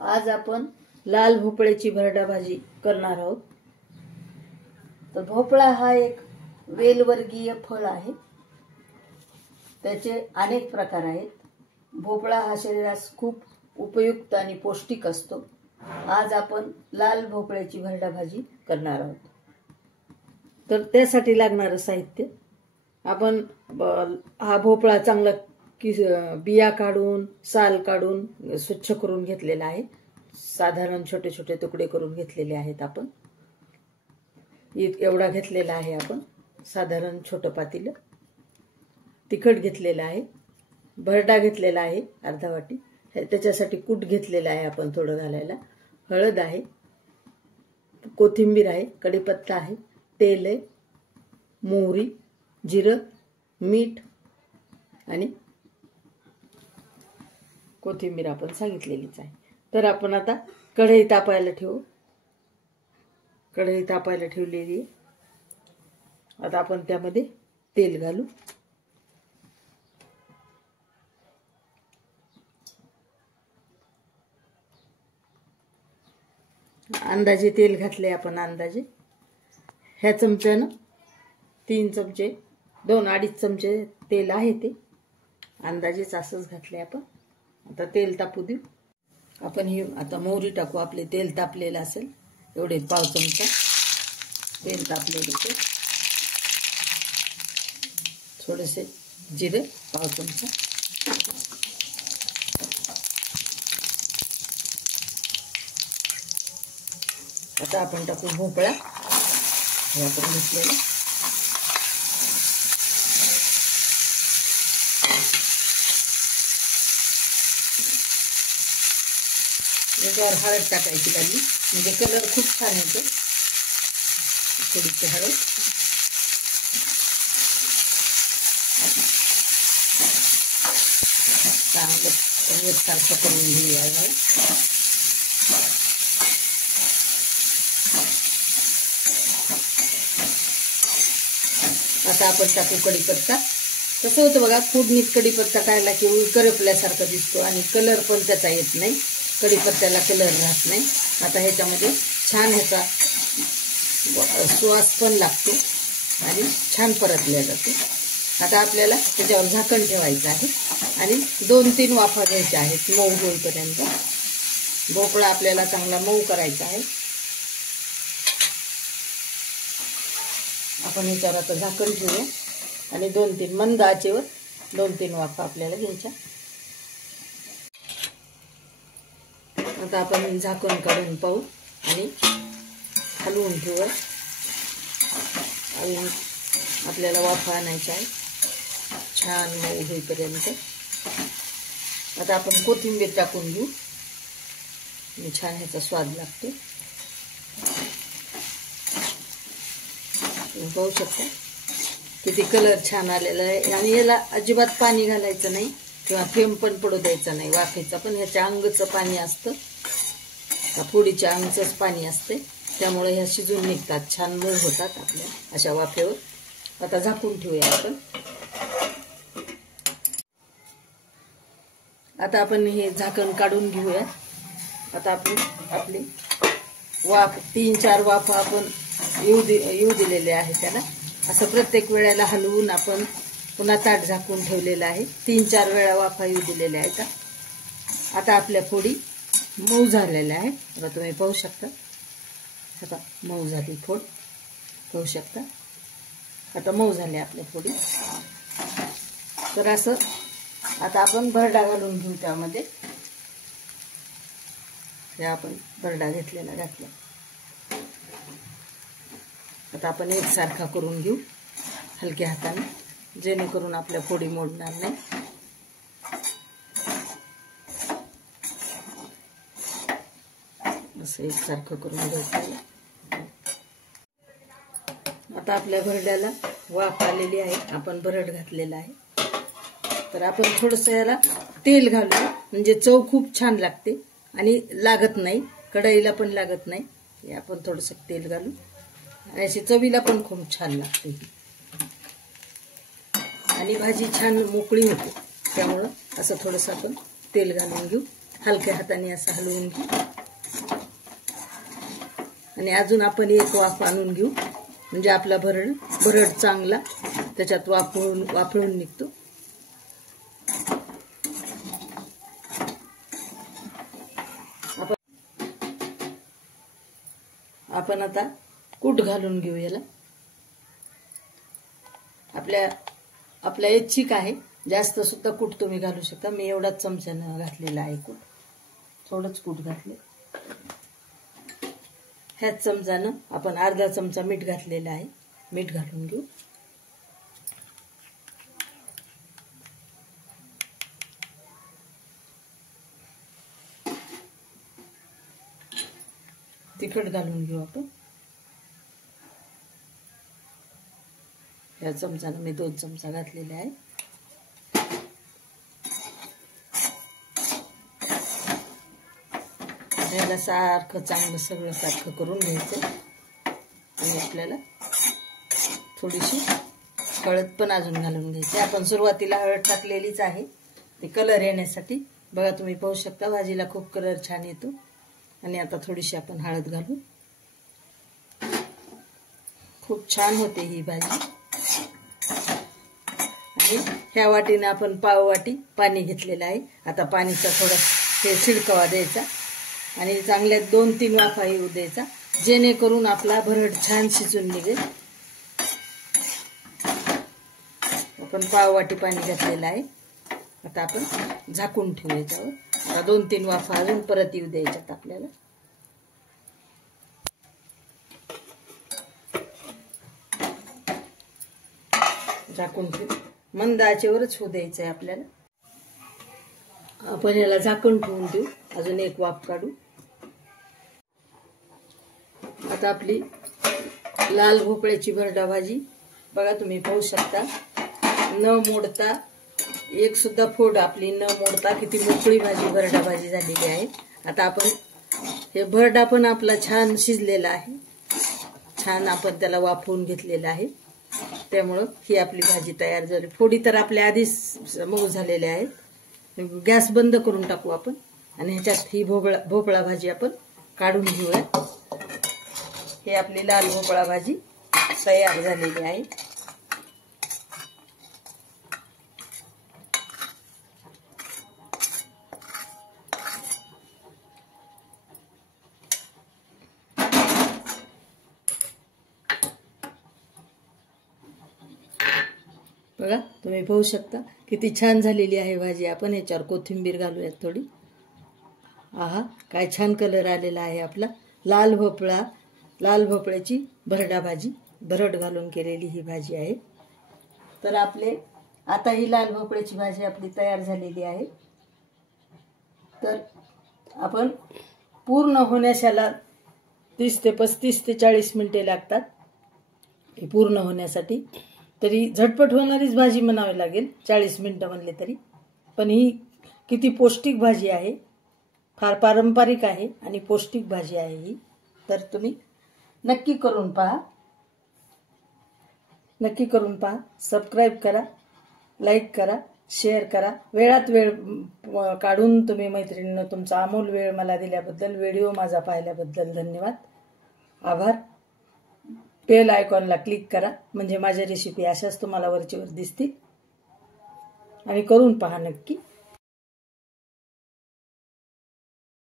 आज आपण लाल भोपळ्याची भरडा भाजी करणार आहोत। तर भोपळा हा एक वेलवर्गीय फळ आहे। त्याचे अनेक प्रकार आहेत। भोपळा हा शरीरास खूप उपयुक्त आणि पौष्टिक असतो। आज आपण लाल भोपळ्याची भरडा भाजी करणार आहोत। तर त्यासाठी लागणारे साहित्य, आपण हा भोपळा चांगला बिया काढून साल काढून स्वच्छ करून घेतलेला आहे। साधारण छोटे छोटे तुकडे करून घेतलेले आहेत। आपण एवढा घेतलेला आहे। आपण साधारण छोटं पातेलं, तिखट घेतलेला आहे, भरडा घेतलेला आहे अर्धा वाटी, त्याच्यासाठी कूट घेतलेला आहे आपण थोडं घालायला, हळद आहे, कोथिंबीर आहे, कढीपत्ता आहे, तेल आहे, मोहरी, जिरं, मीठ आणि कोथिंबीर आपण सांगितलेलीच आहे। तर आपण आता कढई तापायला ठेवू। कढई तापायला ठेवलेली आहे। आता आपण त्यामध्ये तेल घालू। अंदाजे तेल घातले आपण, अंदाजे ह्या चमच्यानं 3 चमचे 2-2.5 चमचे तेल आहे, ते अंदाजेच असंच घातले आपण। आता तेल तापू देऊ आपण। हे आता मोहरी टाकू। आपले तेल तापलेलं असेल, एवढे पाव चमचा तेल तापलेलं ते, थोडेसे जिरे पाव चमचा, आता आपण टाकू भोपळा हे आपण घेतलेला, याच्यावर हळद टाकायची लागली म्हणजे कलर खूप छान येतो। थोडीशी हळद, चांगलं एकसारखं करून घेऊया। आता आपण टाकू कढीपत्ता। कसं होतं बघा, फोडणीत कढीपत्ता टाकला की करपल्यासारखं दिसतो आणि कलर पण त्याचा येत नाही, कढीपत्त्याला कलर राहत नाही। आता ह्याच्यामध्ये छान ह्याचा सुवास पण लागतो आणि छान परतल्या जातो। आता आपल्याला त्याच्यावर झाकण ठेवायचं आहे आणि 2-3 वाफा घ्यायच्या आहेत मऊ होईपर्यंत। भोपळा आपल्याला चांगला मऊ करायचा आहे। आपण ह्याच्यावर आता झाकण ठेवूया आणि 2-3 मंद आचेवर 2-3 वाफा आपल्याला घ्यायच्या। आता आपण झाकण काढून पाहू आणि हलवून ठेवू आणि आपल्याला वाफा आणायचा आहे छान मऊ होईपर्यंत। आता आपण कोथिंबीर टाकून घेऊ, छान ह्याचा स्वाद लागतो। पाहू शकता किती कलर छान आलेला आहे आणि याला अजिबात पाणी घालायचं नाही किंवा थेंब पण पडू द्यायचा नाही वाफेचा, पण ह्याच्या अंगचं पाणी असतं, फोडीच्या अंगचंच पाणी असते, त्यामुळे ह्या शिजून निघतात, छान मऊ होतात आपल्या अशा वाफेवर। आता झाकून ठेवूया आपण। आता आपण हे झाकण काढून घेऊया। आता आपण आपली वाफ 3-4 वाफा आपण येऊ दिलेले आहे त्याला। असं प्रत्येक वेळेला हलवून आपण पुन्हा ताट झाकून ठेवलेलं आहे। 3-4 वेळा वाफा येऊ दिलेल्या आहेत। आता आपल्या फोडी मऊ झालेल्या आहे। आता तुम्ही पाहू शकता, आता मऊ झाली फोड, पाहू शकता आता मऊ झाले आपल्या फोडी। तर असं आता आपण भरडा घालून घेऊ त्यामध्ये। हे आपण भरडा घेतलेला घातला। आता आपण एकसारखा करून घेऊ हलक्या हाताने, जेणेकरून आपल्या फोडी मोडणार नाही। असं एकसारखं करून घ्यायचं। आता आपल्या भरड्याला वाफ आलेली आहे, आपण भरड घातलेला आहे। तर आपण थोडंसं याला तेल घालू म्हणजे चव खूप छान लागते आणि लागत नाही, कढईला पण लागत नाही। हे आपण थोडंसं तेल घालू आणि अशी चवीला पण खूप छान लागते आणि भाजी छान मोकळी होते, त्यामुळं असं थोडंसं आपण तेल घालून घेऊ हलक्या हाताने असं हलवून घेऊ आणि अजून आपण एक वाफ आणून घेऊ, म्हणजे आपला भरड चांगला त्याच्यात वाफळून निघतो. आपण आता कूट घालून घेऊ याला. आपल्या इच्छिक आहे, जास्त सुद्धा कूट तुम्ही घालू शकता. मी एवढाच चमच्यानं घातलेला आहे कूट, थोडंच कूट घातले. ह्याच चमच्यानं आपण अर्धा चमचा मीठ घातलेला आहे, मीठ घालून घेऊ. तिखट घालून घेऊ आपण. या चमच्यानं मी 2 चमचा घातलेले आहे. याला सारखं चांगलं सगळं सारखं करून घ्यायचं आणि आपल्याला थोडीशी हळद पण अजून घालून घ्यायची. आपण सुरुवातीला हळद टाकलेलीच आहे, ते कलर येण्यासाठी. बघा तुम्ही पाहू शकता भाजीला खूप कलर छान येतो. आणि आता थोडीशी आपण हळद घालू. खूप छान होते ही भाजी. आणि ह्या वाटीने आपण पाव वाटी पाणी घेतलेलं आहे. आता पाणीचा थोडा हे शिडकावा द्यायचा आणि चांगल्या 2-3 वाफा येऊ द्यायचा, जेणेकरून आपला भरड छान शिजून निघेल. आपण पाव वाटी पाणी घातलेलं आहे. आता आपण झाकून ठेवू याच्यावर. आता 2-3 वाफा अजून परत येऊ द्यायच्यात आपल्याला. झाकून ठेवू, मंद आचेवरच होऊ द्यायचं आहे आपल्याला. आपण याला झाकून ठेवून देऊ, अजून एक वाफ काढू. आता आपली लाल भोपळ्याची भरडा भाजी बघा तुम्ही पाहू शकता, न मोडता एक सुद्धा फोड आपली न मोडता किती मोकळी भाजी भरडा भाजी झालेली आहे. आता आपण हे भरडा पण आपला छान शिजलेला आहे, छान आपण त्याला वाफवून घेतलेला आहे. त्यामुळं ही आपली भाजी तयार झाली. फोडी तर आपल्या आधीच मऊ झालेल्या आहेत. गॅस बंद करून टाकू आपण आणि ह्याच्यात ही भोपळा भाजी आपण काढून घेऊया. ही आपली लाल भोपळा भाजी तयार झालेली आहे. बघा तुम्ही पाहू शकता किती छान झालेली आहे भाजी. आपण याच्यावर कोथिंबीर घालूयात थोडी. आहा, काय छान कलर आलेला आहे आपला. लाल भोपळ्याची भरडा भाजी, भरड घालून केलेली ही भाजी आहे. तर आता ही लाल भोपळ्याची भाजी आपली तयार झालेली आहे. तर आपण पूर्ण होण्याशाला 30 ते 35 ते 40 मिनिटे लागतात हे पूर्ण होण्यासाठी. तरी झटपट होणारीच भाजी म्हणावी लागेल 40 मिनिटं म्हणले तरी. पण ही किती पौष्टिक भाजी आहे, फार पारंपरिक आहे आणि पौष्टिक भाजी आहे ही. तर तुम्ही नक्की करून पहा. सबस्क्राईब करा, लाईक करा, शेअर करा. वेळात वेळ काढून तुम्ही मैत्रिणींनो तुमचा अमूल वेळ मला दिल्याबद्दल, व्हिडिओ माझा पाहिल्याबद्दल धन्यवाद, आभार. बेल आयकॉनला क्लिक करा, म्हणजे माझ्या रेसिपी अशाच तुम्हाला वरचेवर दिसतील. आणि करून पहा नक्की.